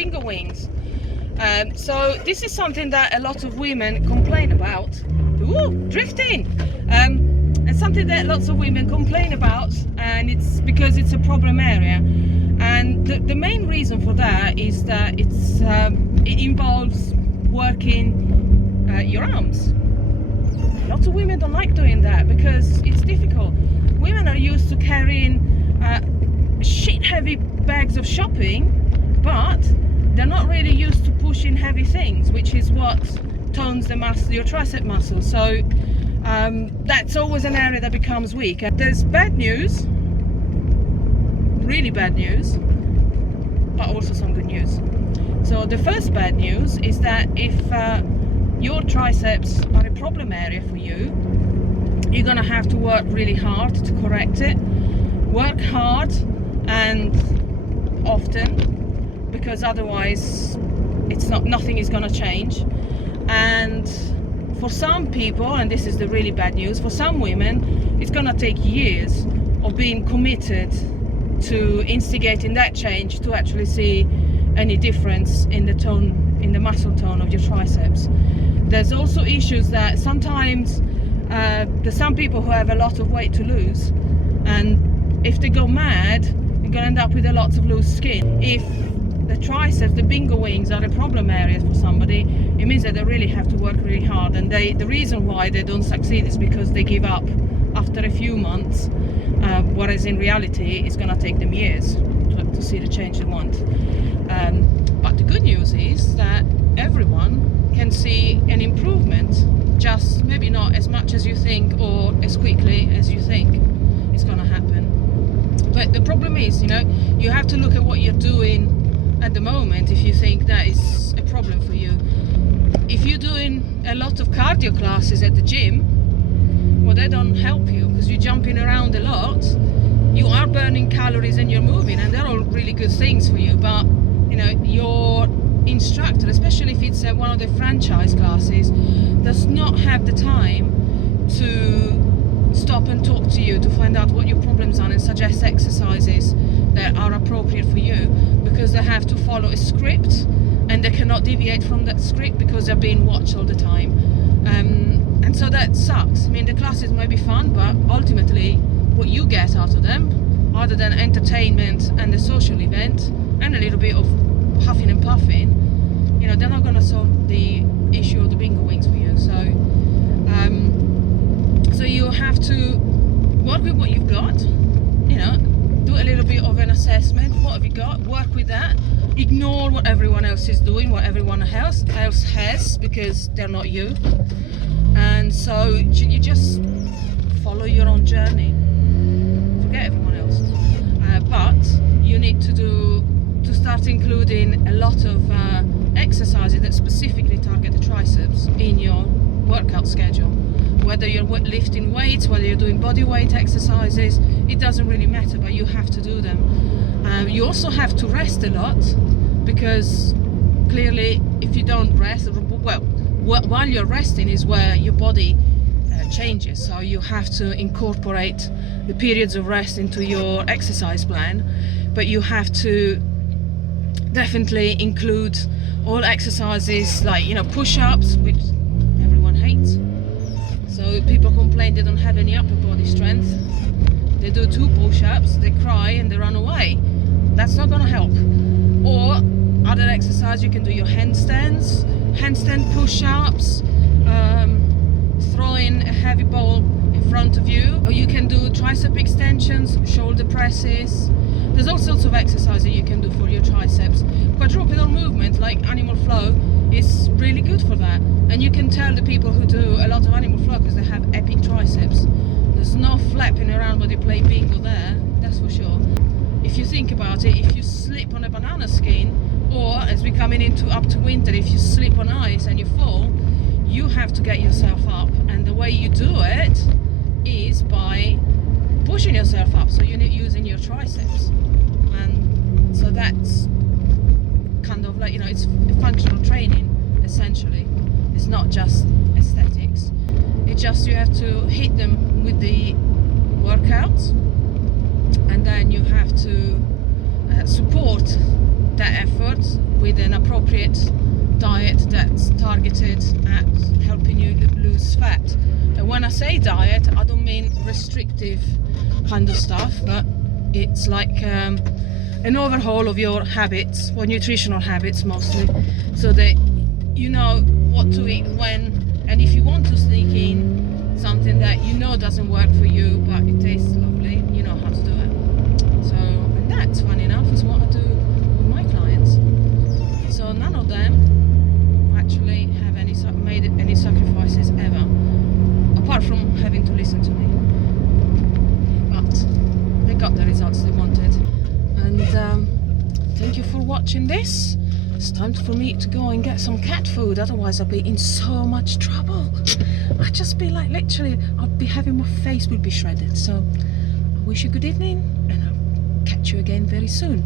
bingo wings. So this is something that a lot of women complain about. Ooh, drifting! It's something that lots of women complain about, and it's because it's a problem area. And the main reason for that is that it involves working your arms. Lots of women don't like doing that because it's difficult. Women are used to carrying shit heavy bags of shopping, but they're not really used to pushing heavy things, which is what tones your tricep muscle. So that's always an area that becomes weak. There's bad news, really bad news, but also some good news. So the first bad news is that if your triceps are a problem area for you, you're gonna have to work really hard to correct it. Work hard and often, because otherwise nothing is gonna change. And for some people, and this is the really bad news, for some women it's gonna take years of being committed to instigating that change to actually see any difference in the muscle tone of your triceps. There's also issues that sometimes there's some people who have a lot of weight to lose, and if they go mad, they're gonna end up with a lot of loose skin. If the triceps, the bingo wings, are a problem area for somebody, it means that they really have to work really hard, and the reason why they don't succeed is because they give up after a few months, whereas in reality it's gonna take them years to see the change they want. But the good news is that everyone can see an improvement, just maybe not as much as you think or as quickly as you think it's gonna happen. But the problem is, you have to look at what you're doing at the moment if you think that is a problem for you. If you're doing a lot of cardio classes at the gym, well, they don't help you because you're jumping around a lot. You are burning calories and you're moving, and they're all really good things for you, but your instructor, especially if it's one of the franchise classes, does not have the time to stop and talk to you to find out what your problems are and suggest exercises that are appropriate for you, because they have to follow a script and they cannot deviate from that script because they're being watched all the time. And so that sucks. I mean, the classes might be fun, but ultimately what you get out of them, other than entertainment and the social event and a little bit of huffing and puffing, they're not going to solve the issue of the bingo wings for you. So you have to work with what you've got, do a little bit of an assessment. What have you got? Work with that. Ignore what everyone else is doing, what everyone else has, because they're not you. And so you just follow your own journey. Forget everyone else. But you need to start including a lot of exercises that specifically target the triceps in your workout schedule. Whether you're lifting weights, whether you're doing body weight exercises, it doesn't really matter, but you have to do them. You also have to rest a lot, because clearly if you don't rest, well, while you're resting is where your body changes, so you have to incorporate the periods of rest into your exercise plan, but you have to definitely include all exercises like push-ups, which everyone hates. So people complain they don't have any upper body strength. They do 2 push-ups, they cry and they run away. That's not going to help. Or other exercise, you can do your handstand push-ups, throwing a heavy ball in front of you, or you can do tricep extensions, shoulder presses. There's all sorts of exercises you can do for your triceps. Quadrupedal movement like animal flow is really good for that, and you can tell the people who do a lot of animal flow because they have epic triceps. There's no flapping around when they play bingo there, that's for sure. If you think about it, if you slip on a banana skin, or as we're coming up to winter, if you slip on ice and you fall, you have to get yourself up, and the way you do it is by pushing yourself up, so you're using your triceps. And so that's kind of like, it's functional training essentially. It's not just aesthetics. It's just you have to hit them with the workouts, and then you have to support that effort with an appropriate diet that's targeted at helping you lose fat. And when I say diet, I don't mean restrictive kind of stuff, but it's like an overhaul of your habits, or nutritional habits mostly, so that you know what to eat when, and if you want to sneak in something that you know doesn't work for you but it tastes lovely, you know how to do it. So, and that's funny enough is what I do with my clients. So none of them actually have made any sacrifices ever, apart from having to listen to me. But they got the results they wanted. And thank you for watching this. It's time for me to go and get some cat food, otherwise I'll be in so much trouble. I'd just be like, literally, I'd be having, my face would be shredded. So I wish you good evening, and I'll catch you again very soon.